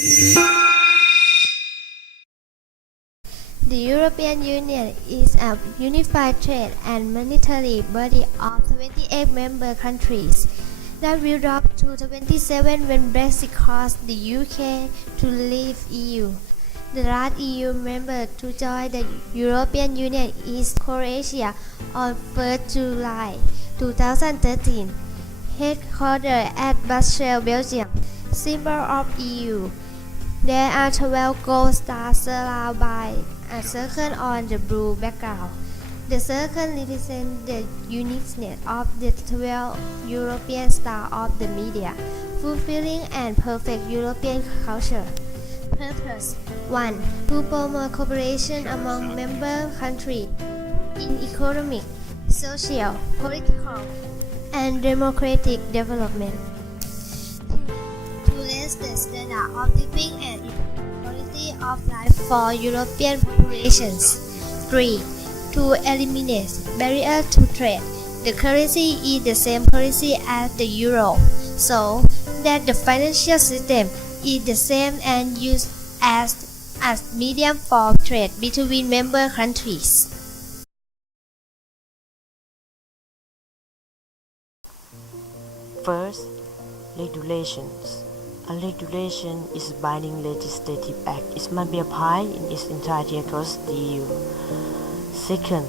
The European Union is a unified trade and monetary body of 28 member countries that will drop to 27 when Brexit caused the UK to leave EU. The last EU member to join the European Union is Croatia on 1st July 2013, headquartered at Brussels, Belgium, symbol of EU. There are 12 gold stars surrounded by a circle on the blue background. The circle represents the uniqueness of the 12 European stars of the media, fulfilling and perfect European culture. Purpose 1. To promote cooperation among member countries in economic, social, political, and democratic development. 2. To raise the standard of living and quality of life for European populations. 3. To eliminate barriers to trade. The currency is the same currency as the euro, so that the financial system is the same and used as a medium for trade between member countries. First, regulations. A regulation is a binding legislative act. It must be applied in its entirety across the EU. Second,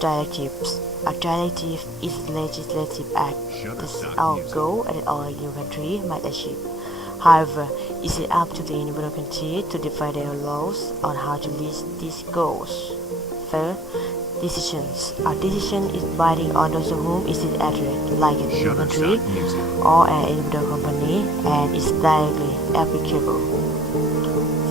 directives. A directive is a legislative act that sets out goals that all EU countries might achieve. However, it is up to the individual country to define their laws on how to reach these goals. Third, decisions. A decision is binding on those to whom it is addressed, like an EU country or an individual company, and is directly applicable.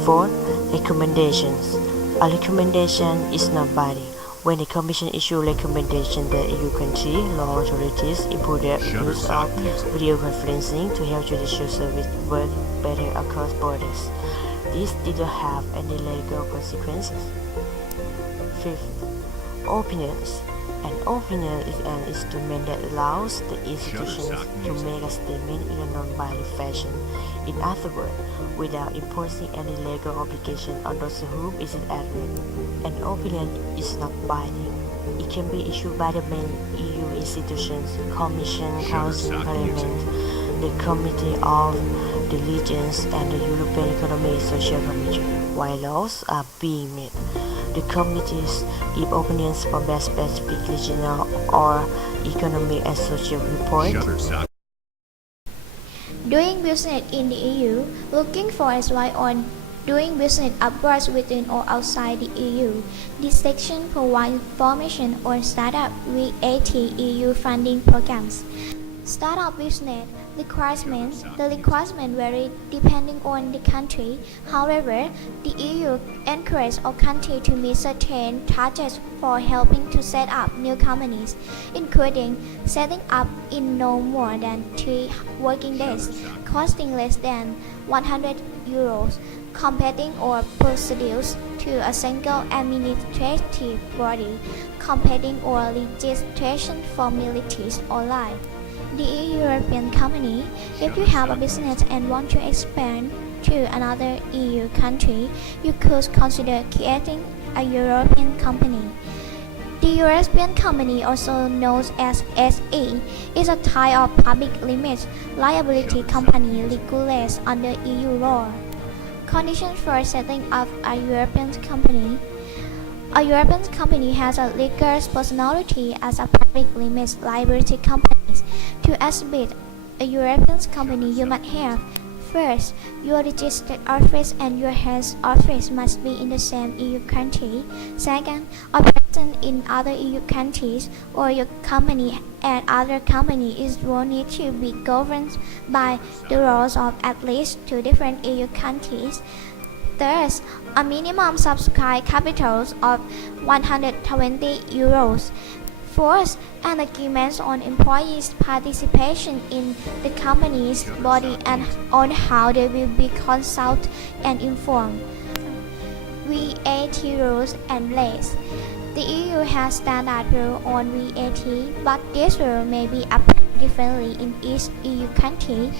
Fourth, recommendations. A recommendation is not binding. When the Commission issues recommendations, the EU country law authorities improve their use of video conferencing to help judicial service work better across borders. This did not have any legal consequences. Fifth, opinions. An opinion is an instrument that allows the institutions to make a statement in a non-binding fashion. In other words, without imposing any legal obligation on those to whom it is addressed. An opinion is not binding. It can be issued by the main EU institutions, Commission, Council, Parliament, the Committee of the Regions, and the European Economic and Social Committee. While laws are being made, the committees give opinions for their specific regional or economic and social reports. Doing business in the EU, looking for advice on doing business abroad within or outside the EU. This section provides information on startup VAT EU funding programs. Startup business requirements. The requirements vary depending on the country. However, the EU encourages all countries to meet certain targets for helping to set up new companies, including setting up in no more than 3 working days, costing less than €100, competing or procedures to a single administrative body, competing or registration formalities online. The European company. If you have a business and want to expand to another EU country, you could consider creating a European company. The European company, also known as SE, is a type of public limited liability company regulated under EU law. Conditions for setting up a European company. A European company has a legal personality as a public limited liability company. To establish a European company, you must have: first, your registered office and your head office must be in the same EU country. Second, a presence in other EU countries, or your company and other companies will need to be governed by the laws of at least 2 different EU countries. Third, a minimum subscribed capital of €120. Fourth, an agreement on employees' participation in the company's body and on how they will be consulted and informed. VAT rules and rates. The EU has standard rules on VAT, but this rule may be applied differently in each EU country.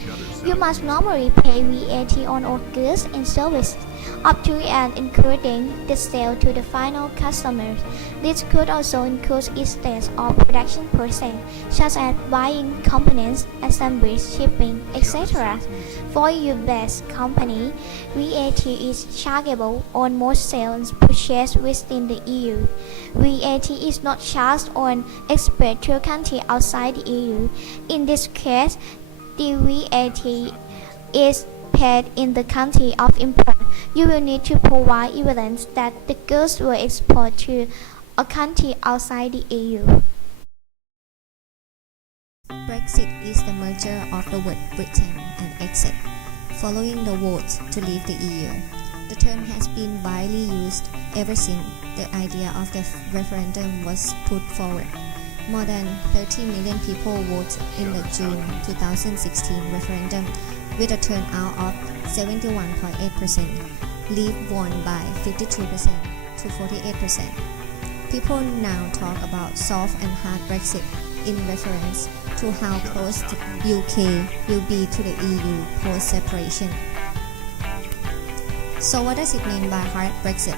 You must normally pay VAT on all goods and services, up to and including the sale to the final customer. This could also include each stage of production process, such as buying components, assembly, shipping, etc. For EU-based company, VAT is chargeable on most sales purchased within the EU. VAT is not charged on export to a country outside the EU. In this case, the VAT is paid in the country of import. You will need to provide evidence that the goods were exported to a country outside the EU. Brexit is the merger of the word Britain and exit, following the vote to leave the EU. The term has been widely used ever since the idea of the referendum was put forward. More than 30 million people voted in the June 2016 referendum with a turnout of 71.8%. Leave won by 52% to 48%. People now talk about soft and hard Brexit in reference to how close the UK will be to the EU post-separation. So what does it mean by hard Brexit?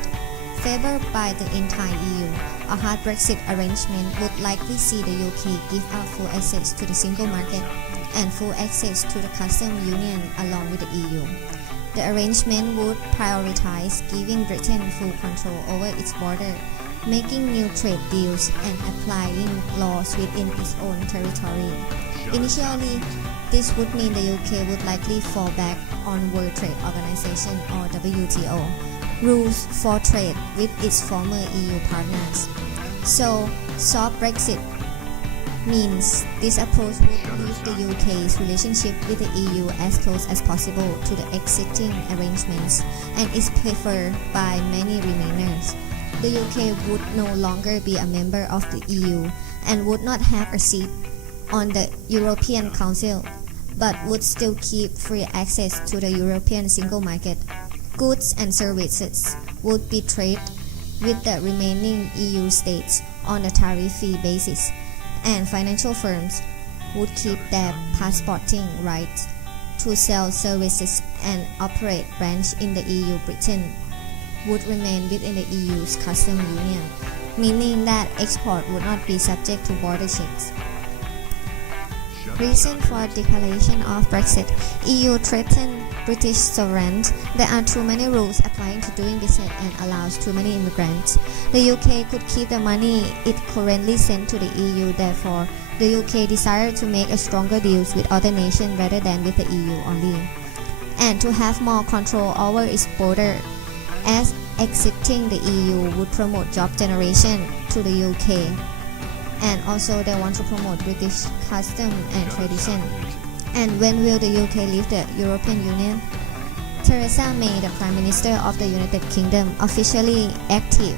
Favored by the entire EU, a hard Brexit arrangement would likely see the UK give up full access to the single market and full access to the customs union along with the EU. The arrangement would prioritize giving Britain full control over its border, making new trade deals and applying laws within its own territory. Initially, this would mean the UK would likely fall back on World Trade Organization or WTO rules for trade with its former EU partners. So, soft Brexit means this approach would leave the UK's relationship with the EU as close as possible to the existing arrangements and is preferred by many Remainers. The UK would no longer be a member of the EU and would not have a seat on the European Council, but would still keep free access to the European single market. Goods and services would be traded with the remaining EU states on a tariff-free basis, and financial firms would keep their passporting rights to sell services and operate branch in the EU. Britain would remain within the EU's customs union, meaning that export would not be subject to border checks. Reason for declaration of Brexit: EU threatened British sovereignty. There are too many rules applying to doing business and allows too many immigrants. The UK could keep the money it currently sends to the EU. Therefore, the UK desired to make a stronger deals with other nations rather than with the EU only, and to have more control over its border, as exiting the EU would promote job generation to the UK. And also they want to promote British custom and tradition. And when will the UK leave the European Union? Theresa May, the Prime Minister of the United Kingdom, officially active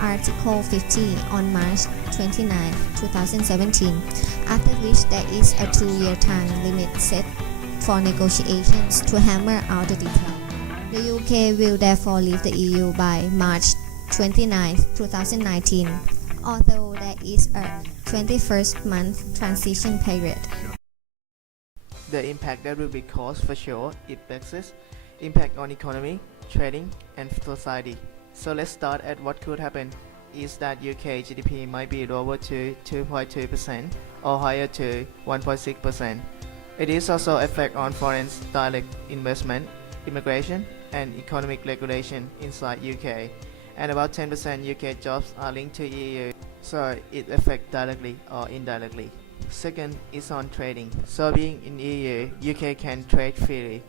Article 50 on March 29, 2017, after which there is a 2-year time limit set for negotiations to hammer out the details. The UK will therefore leave the EU by March 29, 2019. Although there is a 21st month transition period. The impact that will be caused for sure is Brexit, impact on economy, trading, and society. So let's start at what could happen is that UK GDP might be lower to 2.2% or higher to 1.6%. It is also effect on foreign direct investment, immigration, and economic regulation inside UK. And about 10% UK jobs are linked to EU, so it affects directly or indirectly. Second is on trading. So being in EU, UK can trade freely,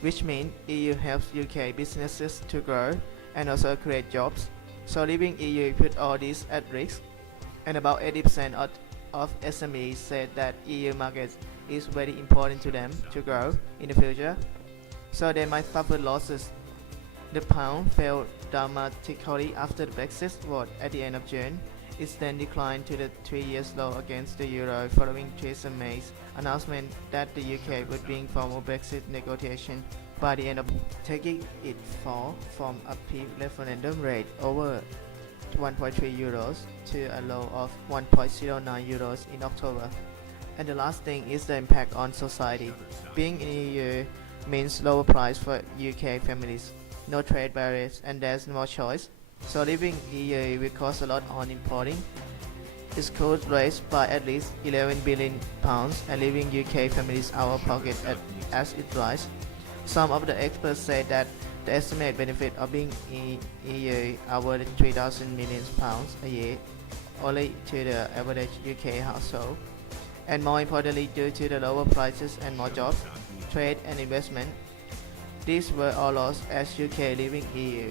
which means EU helps UK businesses to grow and also create jobs. So leaving EU put all this at risk, and about 80% of SMEs said that EU market is very important to them to grow in the future, so they might suffer losses. The pound fell dramatically after the Brexit vote at the end of June. It then declined to the 3-year low against the euro following Theresa May's announcement that the UK would bring formal Brexit negotiation by the end of taking it fall from a pre-referendum rate over 1.3 euros to a low of 1.09 euros in October. And the last thing is the impact on society. Being in EU means lower price for UK families, no trade barriers, and there's more choice. So leaving EU will cost a lot on importing. It could raise by at least 11 billion pounds and leaving UK families out of pocket as it rises. Some of the experts say that the estimated benefit of being in EU are worth 3,000 million pounds a year only to the average UK household. And more importantly, due to the lower prices and more jobs, trade and investment, these were all lost as UK leaving EU.